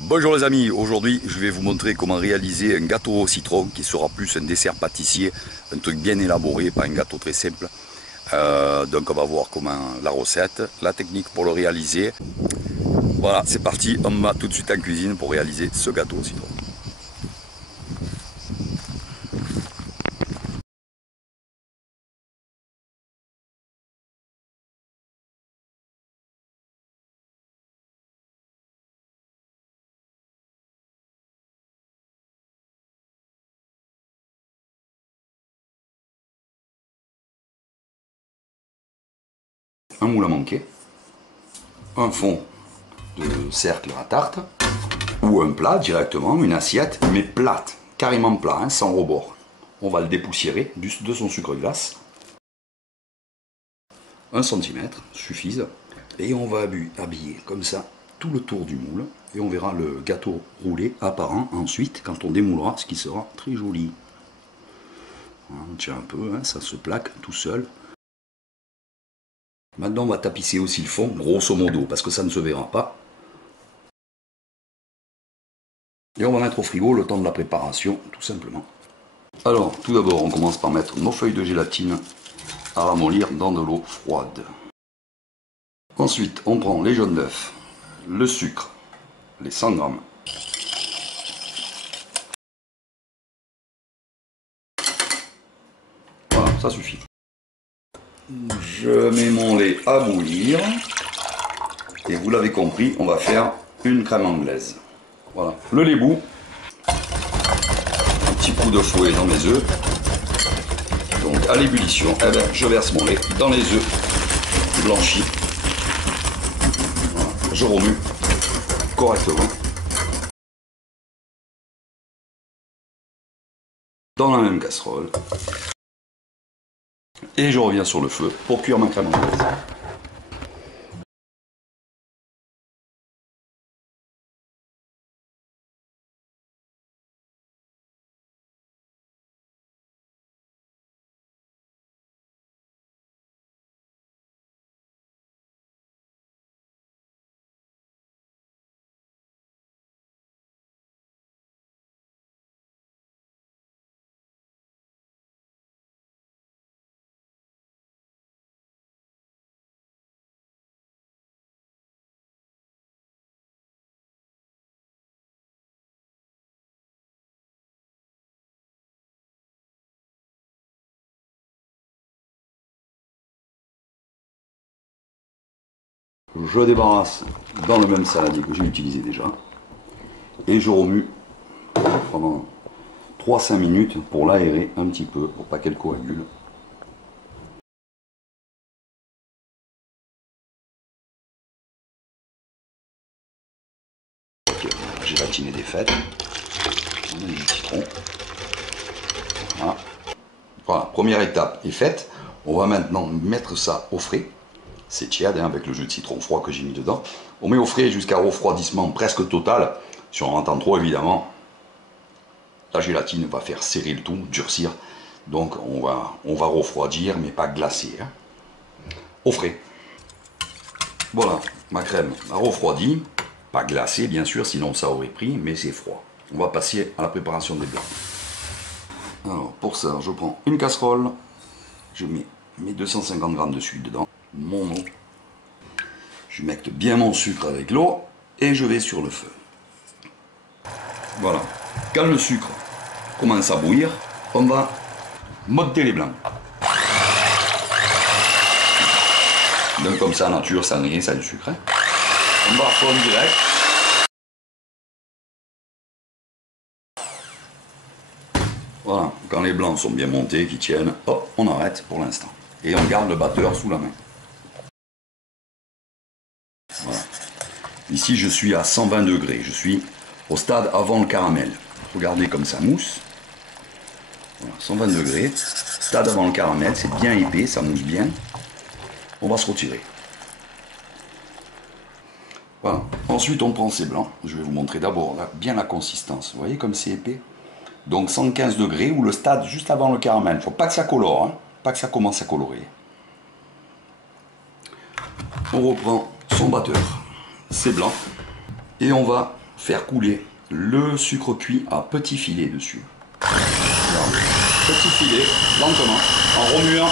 Bonjour les amis, aujourd'hui je vais vous montrer comment réaliser un gâteau au citron qui sera plus un dessert pâtissier, un truc bien élaboré, pas un gâteau très simple. Donc on va voir comment la recette, la technique pour le réaliser. Voilà, c'est parti, on va tout de suite en cuisine pour réaliser ce gâteau au citron. Un moule à manquer, un fond de cercle à tarte, ou un plat directement, une assiette, mais plate, carrément plat, hein, sans rebord. On va le dépoussiérer de son sucre glace. 1 cm suffise. Et on va habiller comme ça tout le tour du moule. Et on verra le gâteau roulé apparent ensuite quand on démoulera, ce qui sera très joli. On tient un peu, hein, ça se plaque tout seul. Maintenant on va tapisser aussi le fond, grosso modo, parce que ça ne se verra pas. Et on va mettre au frigo le temps de la préparation, tout simplement. Alors, tout d'abord, on commence par mettre nos feuilles de gélatine à ramollir dans de l'eau froide. Ensuite, on prend les jaunes d'œufs, le sucre, les 100 grammes. Voilà, ça suffit. Je mets mon lait à bouillir. Et vous l'avez compris, on va faire une crème anglaise. Voilà, le lait bout. Un petit coup de fouet dans mes œufs. Donc à l'ébullition, eh ben, je verse mon lait dans les œufs blanchis. Voilà, je remue correctement. Dans la même casserole. Et je reviens sur le feu pour cuire ma crème anglaise. Je débarrasse dans le même saladier que j'ai utilisé déjà. Et je remue pendant 3-5 minutes pour l'aérer un petit peu, pour pas qu'elle coagule. La gélatine est défaite. On a du citron. Voilà. Voilà, première étape est faite. On va maintenant mettre ça au frais. C'est tiède hein, avec le jus de citron froid que j'ai mis dedans. On met au frais jusqu'à refroidissement presque total. Si on entend trop évidemment, la gélatine va faire serrer le tout, durcir. Donc on va refroidir mais pas glacer. Hein. Au frais. Voilà, ma crème a refroidi. Pas glacée bien sûr, sinon ça aurait pris, mais c'est froid. On va passer à la préparation des blancs. Alors pour ça, je prends une casserole. Je mets mes 250 g de sucre dedans. Mon eau. Je humecte bien mon sucre avec l'eau et je vais sur le feu. Voilà. Quand le sucre commence à bouillir, on va monter les blancs. Donc comme ça, nature, ça n'est, ça a du sucre. Hein. On va fondre direct. Voilà. Quand les blancs sont bien montés, qui tiennent, hop, on arrête pour l'instant. Et on garde le batteur sous la main. Voilà. Ici, je suis à 120 degrés. Je suis au stade avant le caramel. Regardez comme ça mousse. Voilà, 120 degrés. Stade avant le caramel. C'est bien épais, ça mousse bien. On va se retirer. Voilà. Ensuite, on prend ces blancs. Je vais vous montrer d'abord bien la consistance. Vous voyez comme c'est épais. Donc 115 degrés ou le stade juste avant le caramel. Il ne faut pas que ça colore. Hein. Pas que ça commence à colorer. On reprend son batteur. C'est blanc. Et on va faire couler le sucre cuit à petit filet dessus. Alors, petit filet, lentement, en remuant à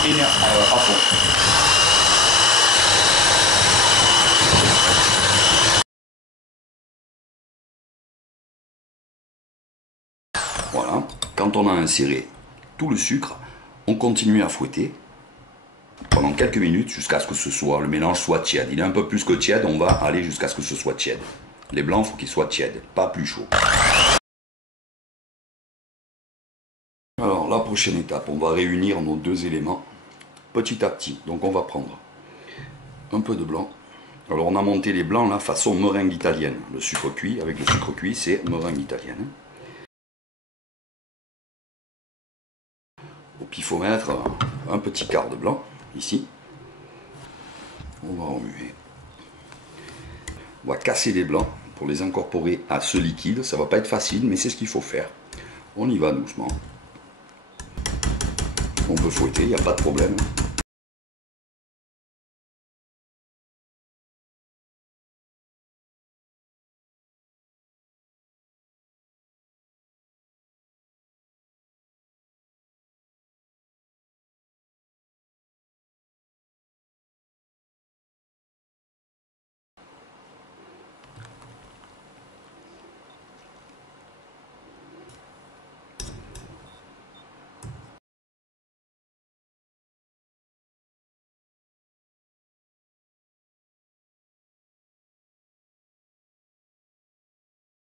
fond. Voilà, quand on a inséré tout le sucre, on continue à fouetter pendant quelques minutes jusqu'à ce que le mélange soit tiède. Il est un peu plus que tiède, on va aller jusqu'à ce que ce soit tiède. Les blancs, il faut qu'ils soient tièdes, pas plus chauds. Alors, la prochaine étape, on va réunir nos deux éléments petit à petit. Donc, on va prendre un peu de blanc. Alors, on a monté les blancs là façon meringue italienne. Le sucre cuit, avec le sucre cuit, c'est meringue italienne. Au pifomètre, un petit quart de blanc, ici. On va remuer. On va casser les blancs pour les incorporer à ce liquide. Ça va pas être facile, mais c'est ce qu'il faut faire. On y va doucement. On peut fouetter, il n'y a pas de problème.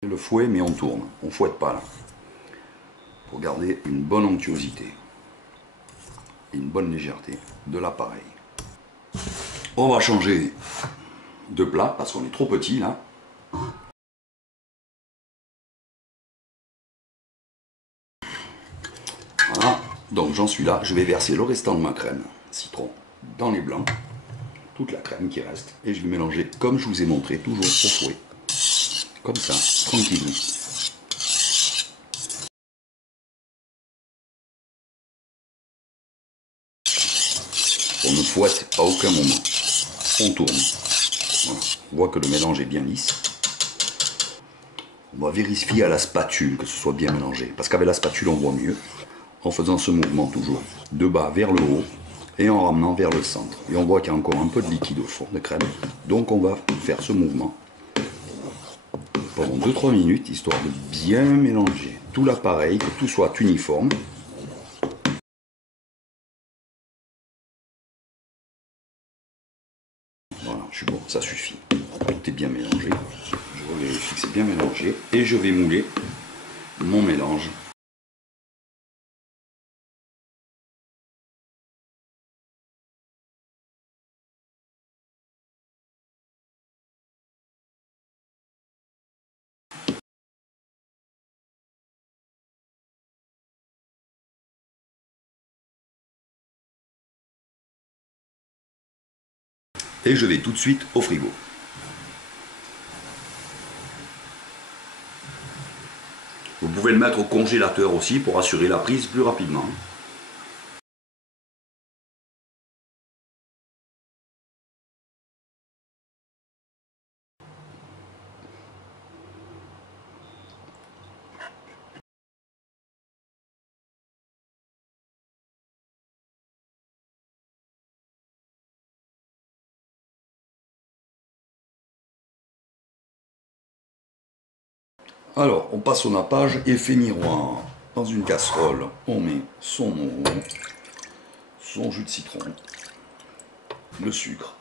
Le fouet, mais on tourne, on fouette pas là. Pour garder une bonne onctuosité et une bonne légèreté de l'appareil. On va changer de plat parce qu'on est trop petit là. Voilà, donc j'en suis là, je vais verser le restant de ma crème citron dans les blancs, toute la crème qui reste, et je vais mélanger comme je vous ai montré, toujours au fouet. Comme ça, tranquille. On ne fouette à aucun moment. On tourne. Voilà. On voit que le mélange est bien lisse. On va vérifier à la spatule que ce soit bien mélangé. Parce qu'avec la spatule, on voit mieux. En faisant ce mouvement toujours de bas vers le haut et en ramenant vers le centre. Et on voit qu'il y a encore un peu de liquide au fond de crème. Donc on va faire ce mouvement pendant 2-3 minutes, histoire de bien mélanger tout l'appareil, que tout soit uniforme. Voilà, je suis bon, ça suffit. Tout est bien mélangé. Je vérifie que c'est bien mélangé. Et je vais mouler mon mélange. Et je vais tout de suite au frigo. Vous pouvez le mettre au congélateur aussi pour assurer la prise plus rapidement. Alors, on passe au nappage, effet miroir. Dans une casserole, on met son eau, son jus de citron, le sucre.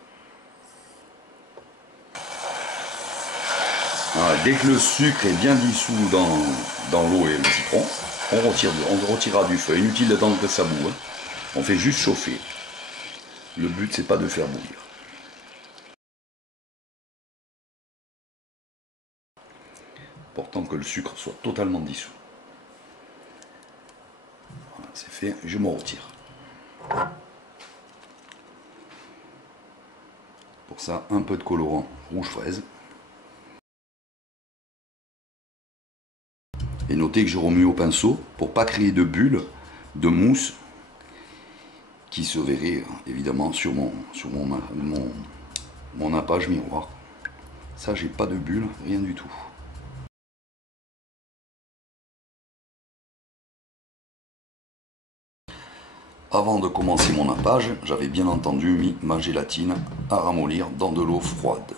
Voilà, dès que le sucre est bien dissous dans l'eau et le citron, on retirera du feu. Inutile d'attendre que ça boue. On fait juste chauffer. Le but, c'est pas de faire bouillir. Important que le sucre soit totalement dissous. Voilà, c'est fait, je me retire. Pour ça, un peu de colorant rouge fraise. Et notez que je remue au pinceau pour pas créer de bulles de mousse qui se verrait évidemment sur mon nappage miroir. Ça, j'ai pas de bulles, rien du tout. Avant de commencer mon nappage, j'avais bien entendu mis ma gélatine à ramollir dans de l'eau froide.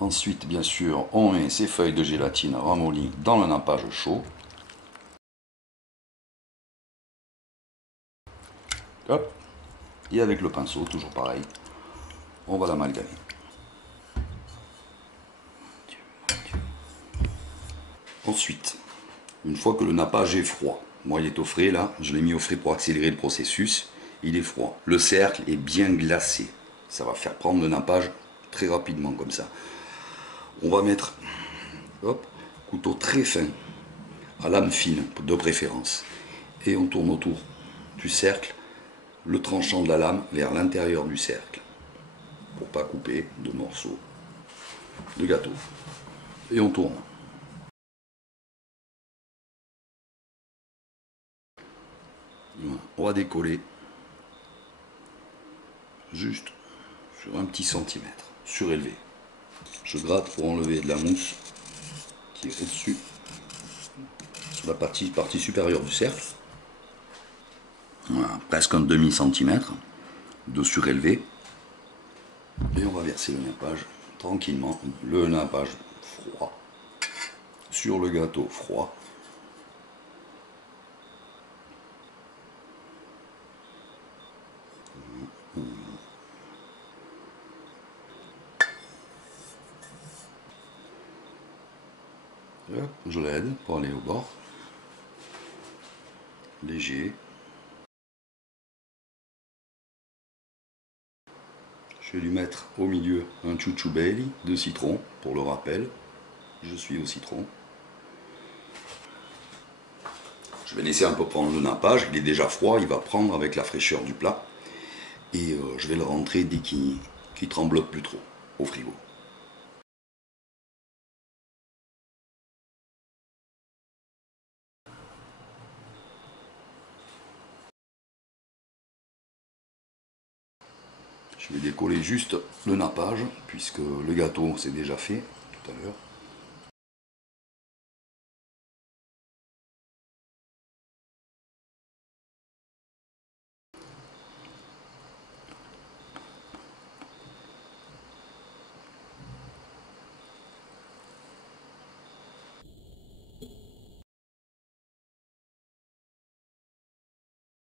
Ensuite, bien sûr, on met ces feuilles de gélatine ramollies dans le nappage chaud. Hop. Et avec le pinceau, toujours pareil, on va l'amalgamer. Ensuite, une fois que le nappage est froid, moi il est au frais là, je l'ai mis au frais pour accélérer le processus, il est froid. Le cercle est bien glacé, ça va faire prendre le nappage très rapidement comme ça. On va mettre, hop, couteau très fin, à lame fine de préférence, et on tourne autour du cercle, le tranchant de la lame vers l'intérieur du cercle, pour pas couper de morceaux de gâteau. Et on tourne. On va décoller juste sur un petit centimètre, surélevé. Je gratte pour enlever de la mousse qui est au-dessus, sur la partie supérieure du cercle. Voilà, presque un demi-centimètre de surélevé. Et on va verser le nappage tranquillement, le nappage froid, sur le gâteau froid. Je l'aide pour aller au bord. Léger. Je vais lui mettre au milieu un chouchou belly de citron pour le rappel. Je suis au citron. Je vais laisser un peu prendre le nappage, il est déjà froid, il va prendre avec la fraîcheur du plat. Et je vais le rentrer dès qu'il tremblote plus trop au frigo. Je vais décoller juste le nappage, puisque le gâteau c'est déjà fait tout à l'heure.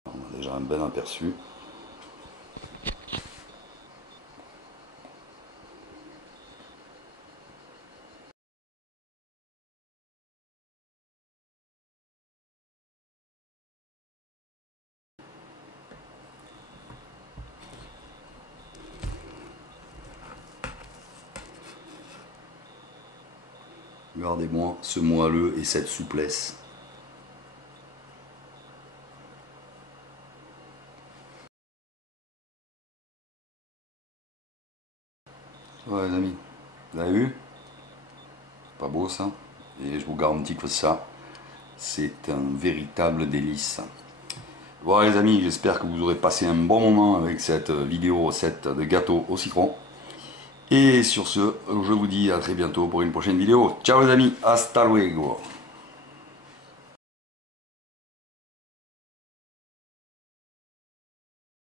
On a déjà un bel aperçu. Regardez-moi ce moelleux et cette souplesse. Ouais les amis, vous avez vu? Pas beau ça? Et je vous garantis que ça, c'est un véritable délice. Voilà les amis, j'espère que vous aurez passé un bon moment avec cette vidéo recette de gâteau au citron. Et sur ce, je vous dis à très bientôt pour une prochaine vidéo. Ciao les amis, hasta luego.